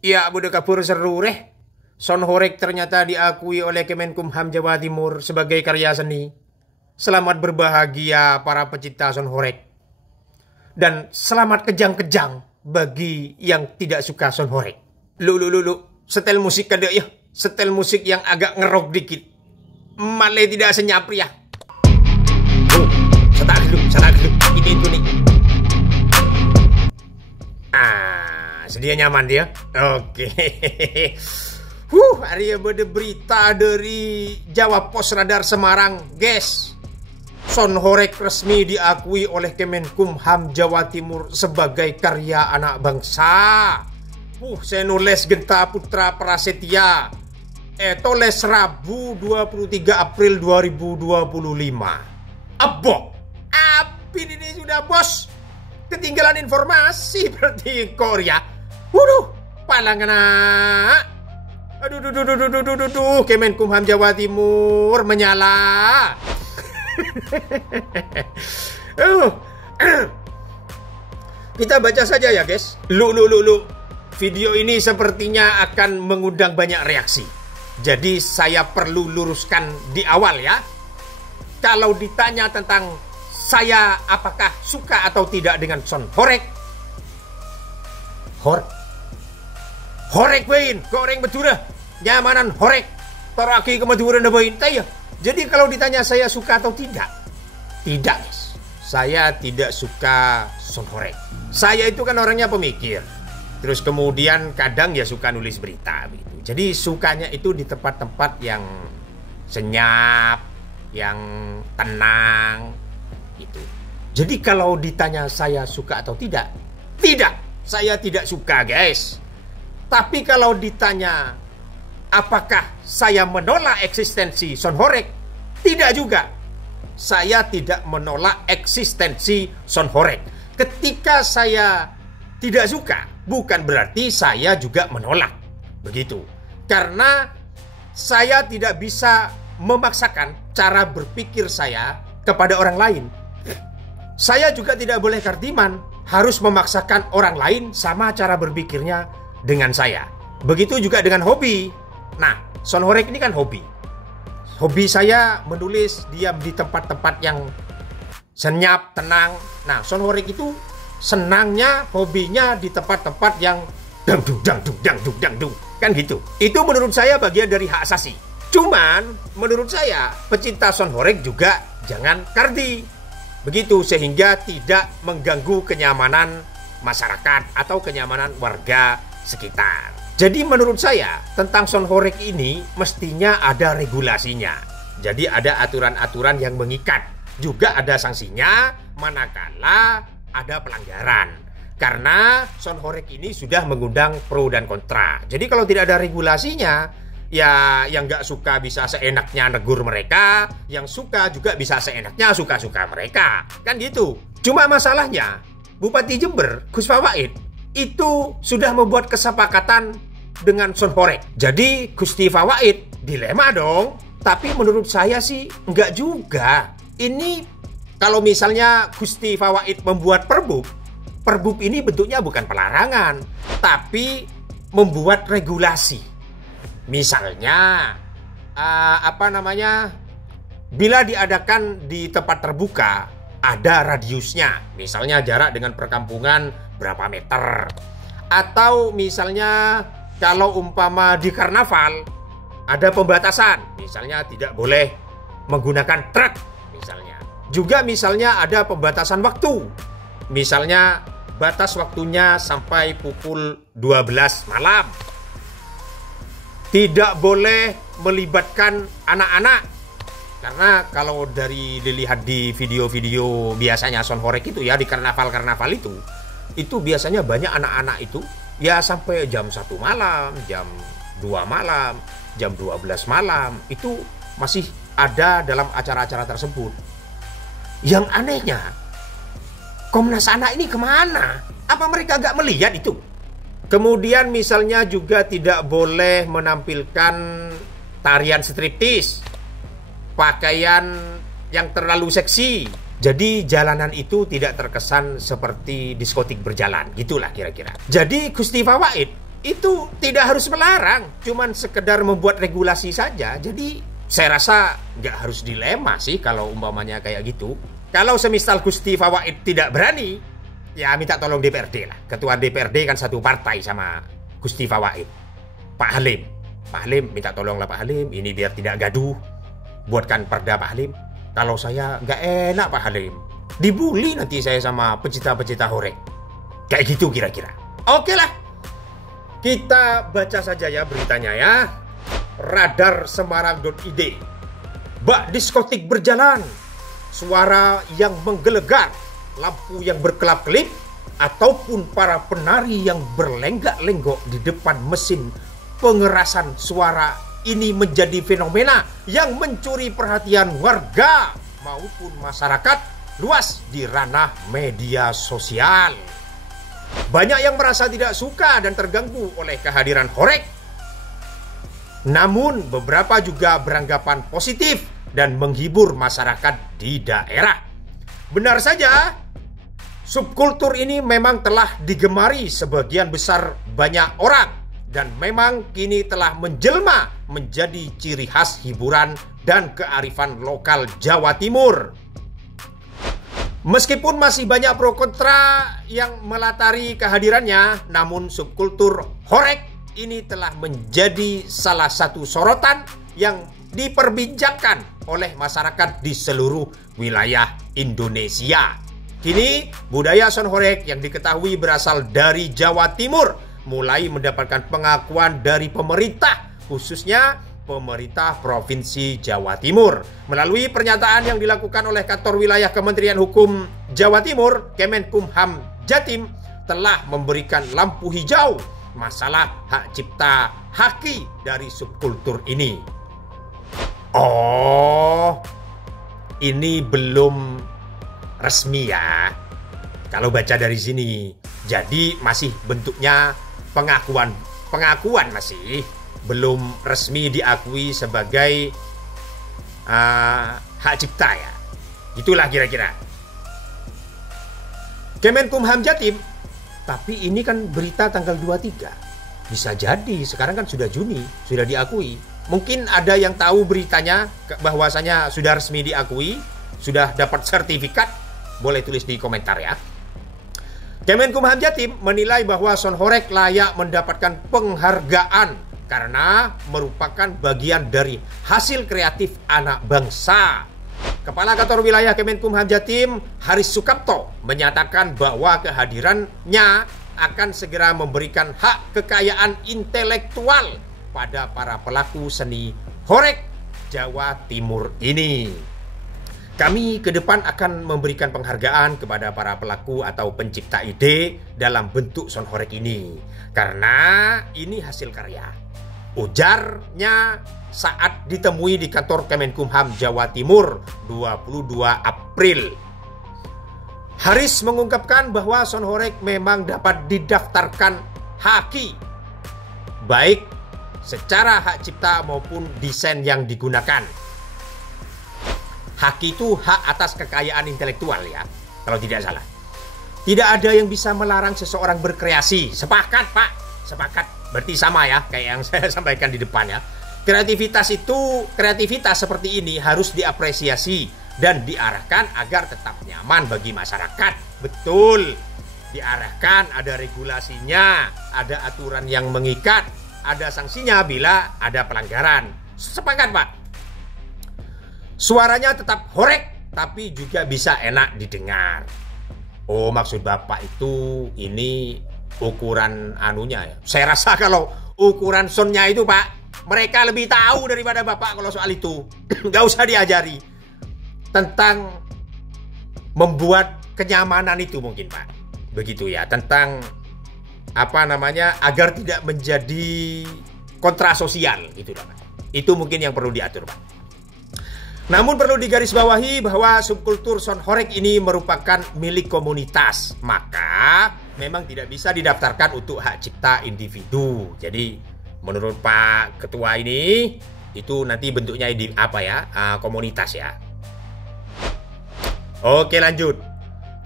Ya, Bude Kapur Serureh. Son Horeg ternyata diakui oleh Kemenkumham Jawa Timur sebagai karya seni. Selamat berbahagia para pecinta Son Horeg. Dan selamat kejang-kejang bagi yang tidak suka Son Horeg. Lu. Setel musik kada ya. Setel musik yang agak ngerok dikit. Malah tidak senyap ya. Setak dulu. Ini itu nih. Sedia nyaman dia? Oke. Hari ini ada berita dari Jawa Pos Radar Semarang, guys. Son Horeg resmi diakui oleh Kemenkumham Jawa Timur sebagai karya anak bangsa. Saya nulis Genta Putra Prasetya. Tulis Rabu 23 April 2025. Abok. Apin ini sudah, bos. Ketinggalan informasi berarti Korea. Palang anak. Aduh, Kemenkumham Jawa Timur menyala. Kita baca saja ya, guys. Lu. Video ini sepertinya akan mengundang banyak reaksi. Jadi saya perlu luruskan di awal ya. Kalau ditanya tentang saya apakah suka atau tidak dengan Son Horeg. Horeg bain, goreng Madura. Nyamanan Horeg. Toraki ke Madura bain. Jadi kalau ditanya saya suka atau tidak. Tidak, guys. Saya tidak suka Son Horeg. Saya itu kan orangnya pemikir. Terus kemudian kadang ya suka nulis berita gitu. Jadi sukanya itu di tempat-tempat yang senyap, yang tenang gitu. Jadi kalau ditanya saya suka atau tidak, saya tidak suka, guys. Tapi kalau ditanya apakah saya menolak eksistensi Son Horeg, tidak juga. Saya tidak menolak eksistensi Son Horeg. Ketika saya tidak suka, bukan berarti saya juga menolak. Begitu. Karena saya tidak bisa memaksakan cara berpikir saya kepada orang lain. Saya juga tidak boleh kardiman harus memaksakan orang lain sama cara berpikirnya dengan saya. Begitu juga dengan hobi. Nah, Son Horeg ini kan hobi. Hobi saya menulis diam di tempat-tempat yang senyap, tenang. Nah, Son Horeg itu senangnya, hobinya di tempat-tempat yang dangdung. Kan gitu. Itu menurut saya bagian dari hak asasi. Cuman, menurut saya, pecinta Son Horeg juga jangan kardi. Begitu, sehingga tidak mengganggu kenyamanan masyarakat atau kenyamanan warga sekitar. Jadi menurut saya, tentang Son Horeg ini mestinya ada regulasinya. Jadi ada aturan-aturan yang mengikat. Juga ada sanksinya manakala ada pelanggaran. Karena Son Horeg ini sudah mengundang pro dan kontra. Jadi kalau tidak ada regulasinya, ya yang nggak suka bisa seenaknya negur mereka, yang suka juga bisa seenaknya suka-suka mereka. Kan gitu. Cuma masalahnya, Bupati Jember, Gus Fawaid, itu sudah membuat kesepakatan dengan Son Horeg. Jadi Gusti Fawaid dilema dong. Tapi menurut saya sih nggak juga. Ini kalau misalnya Gusti Fawaid membuat perbub ini bentuknya bukan pelarangan, tapi membuat regulasi. Misalnya, bila diadakan di tempat terbuka, ada radiusnya. Misalnya jarak dengan perkampungan berapa meter. Atau misalnya kalau umpama di karnaval, ada pembatasan. Misalnya tidak boleh menggunakan truk, misalnya. Juga misalnya ada pembatasan waktu. Misalnya batas waktunya sampai pukul 12 malam. Tidak boleh melibatkan anak-anak. Karena kalau dari dilihat di video-video biasanya Son Horeg itu ya, di karnaval-karnaval itu biasanya banyak anak-anak itu ya sampai jam 1 malam, jam 2 malam, jam 12 malam. Itu masih ada dalam acara-acara tersebut. Yang anehnya, Komnas Anak ini kemana? Apa mereka gak melihat itu? Kemudian misalnya juga tidak boleh menampilkan tarian striptis, pakaian yang terlalu seksi. Jadi jalanan itu tidak terkesan seperti diskotik berjalan. Gitulah kira-kira. Jadi Gusti Fawaid itu tidak harus melarang, cuman sekedar membuat regulasi saja. Jadi saya rasa nggak harus dilema sih kalau umpamanya kayak gitu. Kalau semisal Gusti Fawaid tidak berani, ya minta tolong DPRD lah. Ketua DPRD kan satu partai sama Gusti Fawaid, Pak Halim. Pak Halim minta tolonglah Pak Halim, ini biar tidak gaduh, buatkan perda Pak Halim. Kalau saya nggak enak Pak Halim, dibully nanti saya sama pecinta-pecinta horeg. Kayak gitu kira-kira. Oke lah, kita baca saja ya beritanya ya. Radarsemarang.id. Bak diskotik berjalan, suara yang menggelegar, lampu yang berkelap-kelip, ataupun para penari yang berlenggak-lenggok di depan mesin pengerasan suara ini menjadi fenomena yang mencuri perhatian warga maupun masyarakat luas di ranah media sosial. Banyak yang merasa tidak suka dan terganggu oleh kehadiran horeg. Namun beberapa juga beranggapan positif dan menghibur masyarakat di daerah. Benar saja, subkultur ini memang telah digemari sebagian besar banyak orang dan memang kini telah menjelma menjadi ciri khas hiburan dan kearifan lokal Jawa Timur. Meskipun masih banyak pro kontra yang melatari kehadirannya, namun subkultur horeg ini telah menjadi salah satu sorotan yang diperbincangkan oleh masyarakat di seluruh wilayah Indonesia. Kini budaya son horeg yang diketahui berasal dari Jawa Timur mulai mendapatkan pengakuan dari pemerintah, khususnya pemerintah Provinsi Jawa Timur. Melalui pernyataan yang dilakukan oleh Kantor Wilayah Kementerian Hukum Jawa Timur, Kemenkumham Jatim telah memberikan lampu hijau masalah hak cipta haki dari subkultur ini. Oh, ini belum resmi ya, kalau baca dari sini. Jadi masih bentuknya pengakuan masih belum resmi diakui sebagai hak cipta ya. Itulah kira-kira. Kemenkumham Jatim, tapi ini kan berita tanggal 23. Bisa jadi sekarang kan sudah Juni, sudah diakui. Mungkin ada yang tahu beritanya bahwasanya sudah resmi diakui, sudah dapat sertifikat, boleh tulis di komentar ya. Kemenkumham Jatim menilai bahwa son horeg layak mendapatkan penghargaan karena merupakan bagian dari hasil kreatif anak bangsa. Kepala Kantor Wilayah Kemenkumham Jatim, Haris Sukapto, menyatakan bahwa kehadirannya akan segera memberikan hak kekayaan intelektual pada para pelaku seni horeg Jawa Timur ini. Kami ke depan akan memberikan penghargaan kepada para pelaku atau pencipta ide dalam bentuk son horeg ini, karena ini hasil karya, ujarnya saat ditemui di kantor Kemenkumham Jawa Timur 22 April. Haris mengungkapkan bahwa son horeg memang dapat didaftarkan haki, baik secara hak cipta maupun desain yang digunakan. Haki itu hak atas kekayaan intelektual ya, kalau tidak salah. Tidak ada yang bisa melarang seseorang berkreasi. Sepakat Pak, sepakat. Berarti sama ya, kayak yang saya sampaikan di depan ya. Kreativitas seperti ini harus diapresiasi dan diarahkan agar tetap nyaman bagi masyarakat. Betul, diarahkan, ada regulasinya, ada aturan yang mengikat, ada sanksinya bila ada pelanggaran. Sepakat Pak. Suaranya tetap horeg, tapi juga bisa enak didengar. Oh, maksud Bapak itu ini ukuran anunya ya. Saya rasa kalau ukuran soundnya itu Pak, mereka lebih tahu daripada Bapak kalau soal itu. Gak usah diajari. Tentang membuat kenyamanan itu mungkin Pak. Begitu ya, tentang agar tidak menjadi kontra sosial gitu Pak. Itu mungkin yang perlu diatur Pak. Namun perlu digarisbawahi bahwa subkultur son horeg ini merupakan milik komunitas, maka memang tidak bisa didaftarkan untuk hak cipta individu. Jadi menurut Pak Ketua ini itu nanti bentuknya komunitas ya. Oke, lanjut.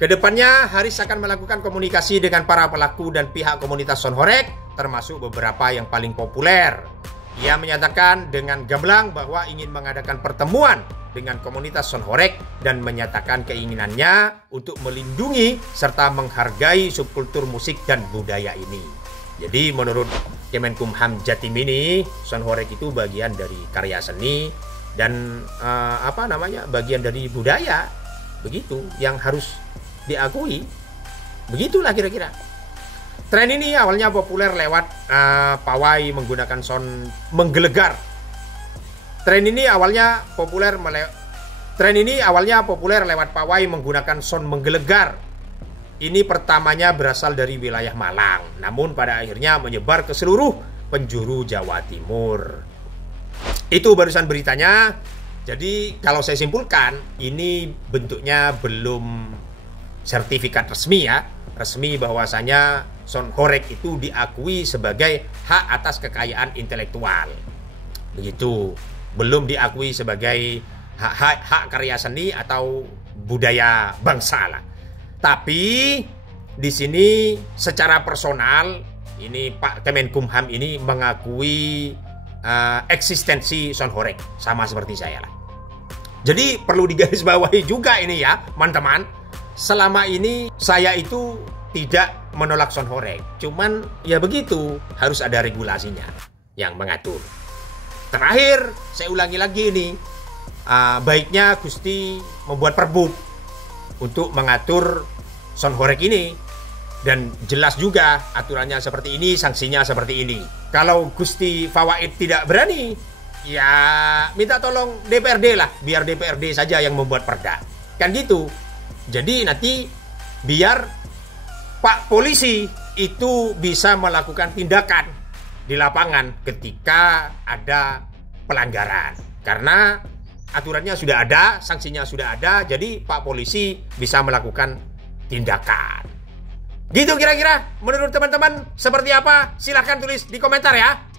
Kedepannya Haris akan melakukan komunikasi dengan para pelaku dan pihak komunitas son horeg termasuk beberapa yang paling populer. Ia menyatakan dengan gamblang bahwa ingin mengadakan pertemuan dengan komunitas Son Horeg dan menyatakan keinginannya untuk melindungi serta menghargai subkultur musik dan budaya ini. Jadi menurut Kemenkumham Jatim ini, Son Horeg itu bagian dari karya seni dan bagian dari budaya, begitu yang harus diakui. Begitulah kira-kira. Tren ini awalnya populer lewat pawai menggunakan sound menggelegar. Tren ini awalnya populer lewat pawai menggunakan sound menggelegar. Ini pertamanya berasal dari wilayah Malang, namun pada akhirnya menyebar ke seluruh penjuru Jawa Timur. Itu barusan beritanya. Jadi kalau saya simpulkan, ini bentuknya belum sertifikat resmi ya. Resmi bahwasanya Son Horeg itu diakui sebagai hak atas kekayaan intelektual. Begitu. Belum diakui sebagai hak karya seni atau budaya bangsa lah. Tapi di sini secara personal ini Pak Kemenkumham ini mengakui eksistensi Son Horeg sama seperti saya lah. Jadi perlu digarisbawahi juga ini ya, teman-teman. Selama ini saya itu tidak menolak Son Horeg, cuman ya begitu, harus ada regulasinya yang mengatur. Terakhir, saya ulangi lagi ini, baiknya Gusti membuat perbuk untuk mengatur Son Horeg ini, dan jelas juga aturannya seperti ini, sanksinya seperti ini. Kalau Gusti Fawaid tidak berani, ya minta tolong DPRD lah, biar DPRD saja yang membuat perda, kan gitu. Jadi nanti biar Pak Polisi itu bisa melakukan tindakan di lapangan ketika ada pelanggaran. Karena aturannya sudah ada, sanksinya sudah ada, jadi Pak Polisi bisa melakukan tindakan. Gitu kira-kira menurut teman-teman seperti apa? Silahkan tulis di komentar ya.